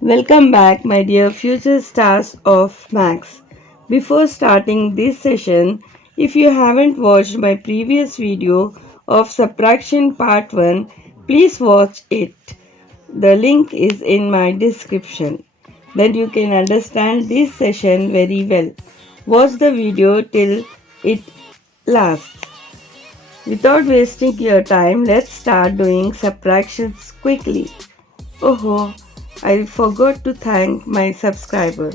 Welcome back, my dear future stars of Max. Before starting this session, if you haven't watched my previous video of subtraction part 1, please watch it. The link is in my description. Then you can understand this session very well. Watch the video till it lasts. Without wasting your time, let's start doing subtractions quickly. Oh, I forgot to thank my subscriber.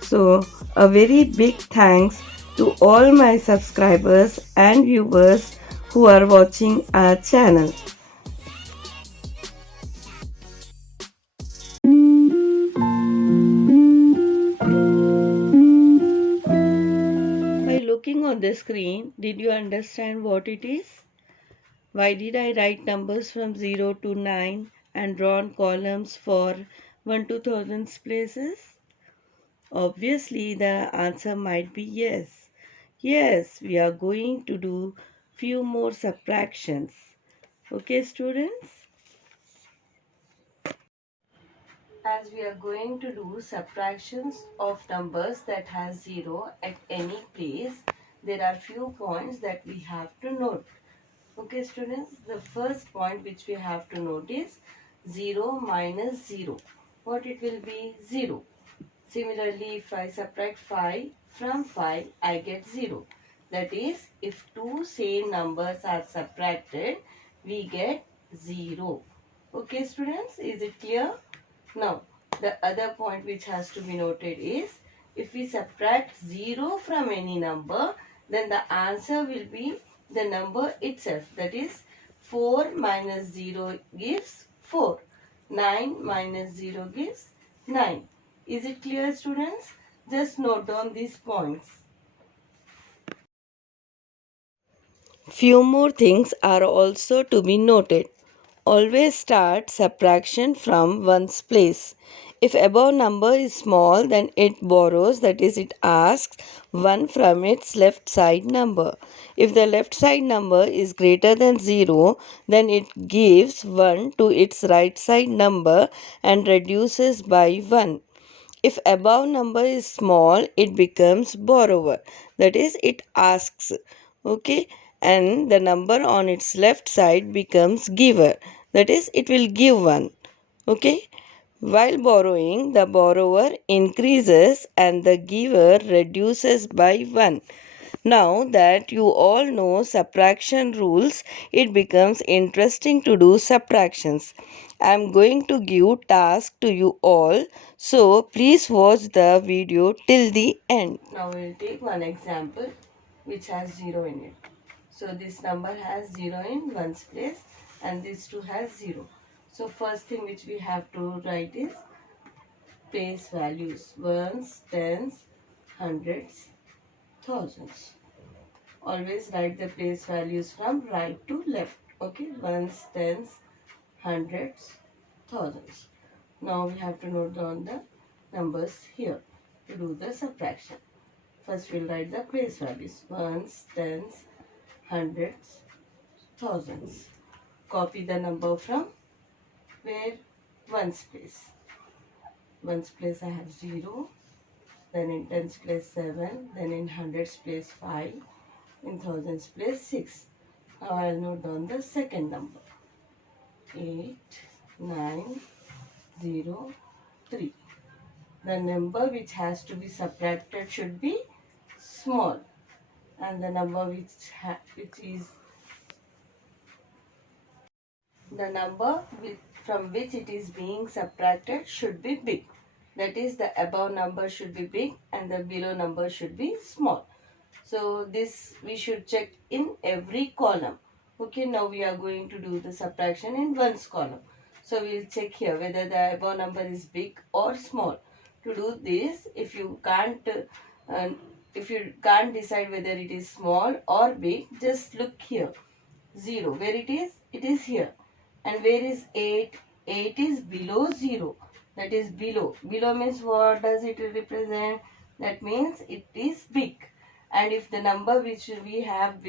So, a very big thanks to all my subscribers and viewers who are watching our channel. By looking on the screen, did you understand what it is? Why did I write numbers from 0 to 9 and drawn columns for 1 to thousands places? Obviously, the answer might be yes. Yes, we are going to do few more subtractions. Okay, students? As we are going to do subtractions of numbers that has 0 at any place, there are few points that we have to note. Okay, students, the first point which we have to note is 0 minus 0. What it will be? 0. Similarly, if I subtract 5 from 5, I get 0. That is, if two same numbers are subtracted, we get 0. Okay, students, is it clear? Now, the other point which has to be noted is, if we subtract 0 from any number, then the answer will be the number itself. That is, 4 minus 0 gives 4. 9 minus 0 gives 9. Is it clear, students? Just note down these points. Few more things are also to be noted. Always start subtraction from one's place. If above number is small, then it borrows, that is, it asks 1 from its left side number. If the left side number is greater than 0, then it gives 1 to its right side number and reduces by 1. If above number is small, it becomes borrower. That is, it asks. Okay. And the number on its left side becomes giver. That is, it will give one. Okay. While borrowing, the borrower increases and the giver reduces by 1. Now that you all know subtraction rules, it becomes interesting to do subtractions. I am going to give task to you all, so please watch the video till the end. Now we will take one example which has 0 in it. So this number has 0 in ones place and this too has 0. So first thing which we have to write is place values, ones, tens, hundreds, thousands. Always write the place values from right to left. Okay, ones, tens, hundreds, thousands. Now we have to note down the numbers here to do the subtraction. First we'll write the place values, ones, tens, hundreds, thousands. Copy the number from where? Ones place. Ones place I have 0, then in tens place 7, then in hundreds place 5, in thousands place 6. Now I will note down the second number. 8, 9, 0, 3. The number which has to be subtracted should be small, and the number which is the number from which it is being subtracted should be big. That is, the above number should be big and the below number should be small. So this we should check in every column. Okay, now we are going to do the subtraction in ones column. So we will check here whether the above number is big or small. To do this, uh, if you can't decide whether it is small or big, just look here. 0, where it is? It is here. And where is 8? 8 is below 0. That is below. Below means what does it represent? That means it is big. And if the number which we have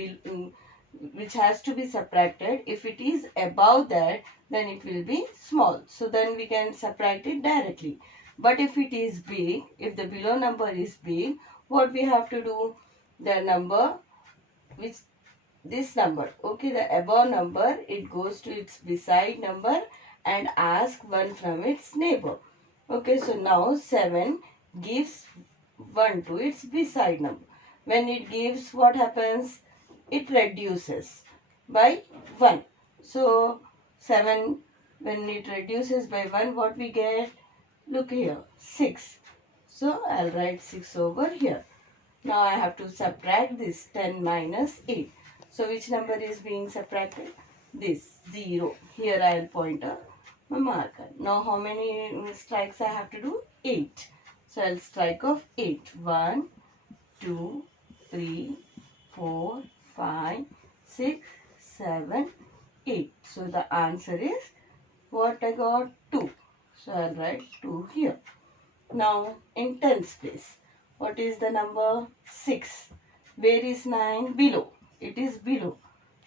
which has to be subtracted. If it is above that, then it will be small. So then we can subtract it directly. But if it is big, if the below number is big, what we have to do? The number which this number, okay, the above number, it goes to its beside number and ask one from its neighbor. Okay, so now 7 gives 1 to its beside number. When it gives, what happens? It reduces by 1. So 7, when it reduces by 1, what we get? Look here, 6. So I'll write 6 over here. Now I have to subtract this 10 minus 8. So which number is being subtracted? This 0. Here I will point a marker. Now how many strikes I have to do? 8. So I will strike off 8. 1, 2, 3, 4, 5, 6, 7, 8. So the answer is what I got? 2. So I will write 2 here. Now in tens place, what is the number? 6. Where is 9? Below. It is below.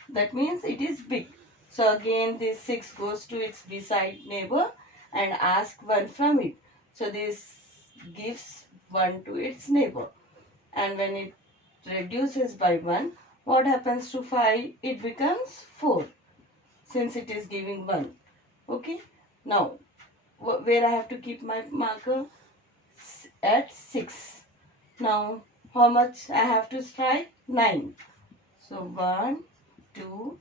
That means it is big. So again this 6 goes to its beside neighbor and ask 1 from it. So this gives 1 to its neighbor. And when it reduces by 1, what happens to 5? It becomes 4 since it is giving 1. Okay. Now where I have to keep my marker? At 6. Now how much I have to strike? 9. So 1, 2,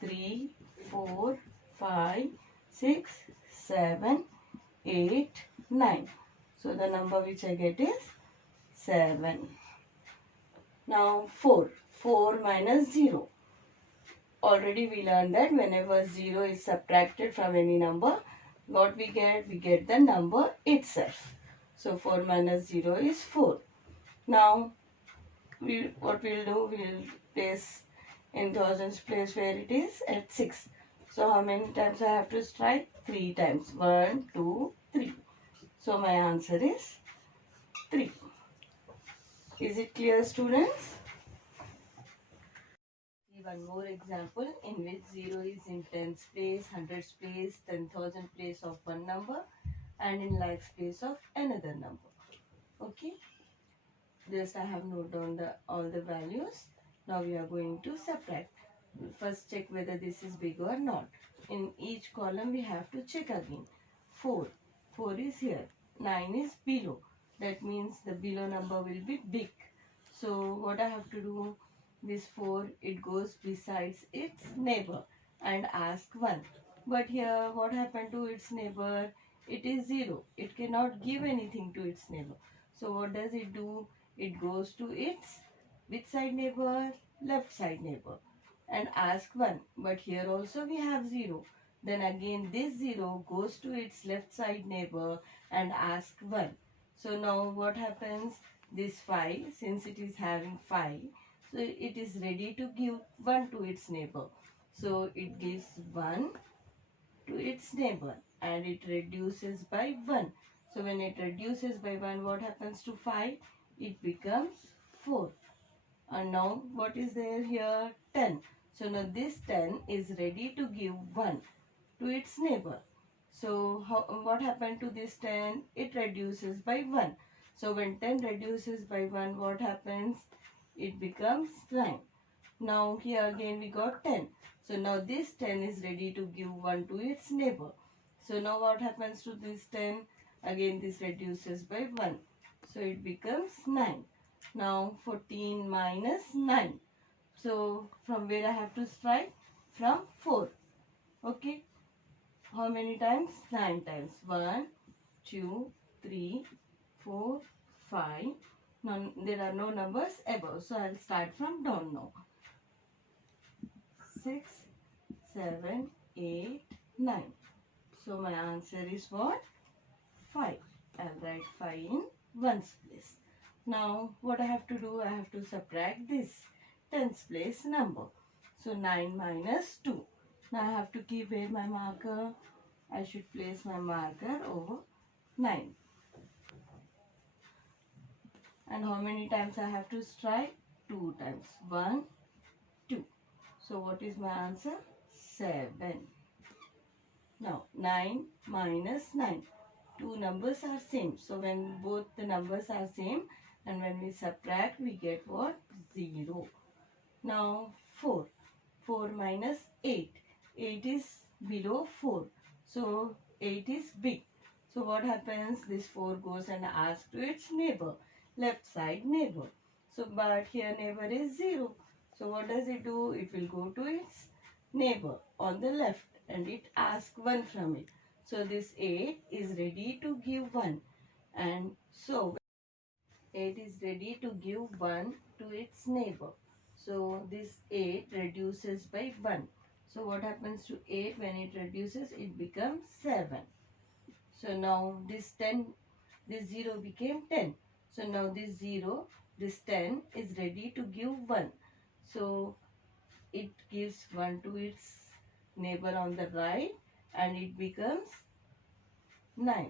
3, 4, 5, 6, 7, 8, 9. So the number which I get is 7. Now 4. 4 minus 0. Already we learned that whenever 0 is subtracted from any number, what we get? We get the number itself. So 4 minus 0 is 4. Now what we'll do? We'll place in thousands place where it is at 6. So how many times I have to strike? 3 times. 1, 2, 3. So my answer is 3. Is it clear, students? See one more example in which 0 is in tens place, hundreds place, 10,000 place of one number and in lakhs place of another number. Okay. Just I have noted down all the values. Now we are going to subtract. First check whether this is big or not. In each column we have to check again. 4. 4 is here. 9 is below. That means the below number will be big. So what I have to do? This 4, it goes besides its neighbor and ask 1. But here what happened to its neighbor? It is 0. It cannot give anything to its neighbor. So what does it do? It goes to its which side neighbor? Left side neighbor and ask 1. But here also we have 0. Then again this 0 goes to its left side neighbor and ask 1. So now what happens? This 5, since it is having 5, so it is ready to give 1 to its neighbor. So it gives 1 to its neighbor and it reduces by 1. So when it reduces by 1, what happens to 5? It becomes 4. And now what is there here? 10. So now this 10 is ready to give 1 to its neighbor. So what happened to this 10? It reduces by 1. So when 10 reduces by 1, what happens? It becomes 9. Now here again we got 10. So now this 10 is ready to give 1 to its neighbor. So now what happens to this 10? Again this reduces by 1. So it becomes 9. Now 14 minus 9. So from where I have to strike? From 4. Okay. How many times? 9 times. 1, 2, 3, 4, 5. None, there are no numbers above. So I will start from down now. 6, 7, 8, 9. So my answer is what? 5. I will write 5 in ones place. Now what I have to do? I have to subtract this tens place number. So 9 minus 2. Now I have to keep where my marker? I should place my marker over 9. And how many times I have to strike? 2 times. 1, 2. So what is my answer? 7. Now 9 minus 9. Two numbers are same. So when both the numbers are same and when we subtract we get what? 0. Now 4. 4 minus 8. 8 is below 4. So 8 is big. So what happens? This 4 goes and asks to its neighbor. Left side neighbor. So but here neighbor is 0. So what does it do? It will go to its neighbor on the left and it asks 1 from it. So this 8 is ready to give 1. And so 8 is ready to give 1 to its neighbor. So this 8 reduces by 1. So what happens to 8 when it reduces? It becomes 7. So now this 10, this 0 became 10. So now this 0, this 10 is ready to give 1. So it gives 1 to its neighbor on the right and it becomes 9.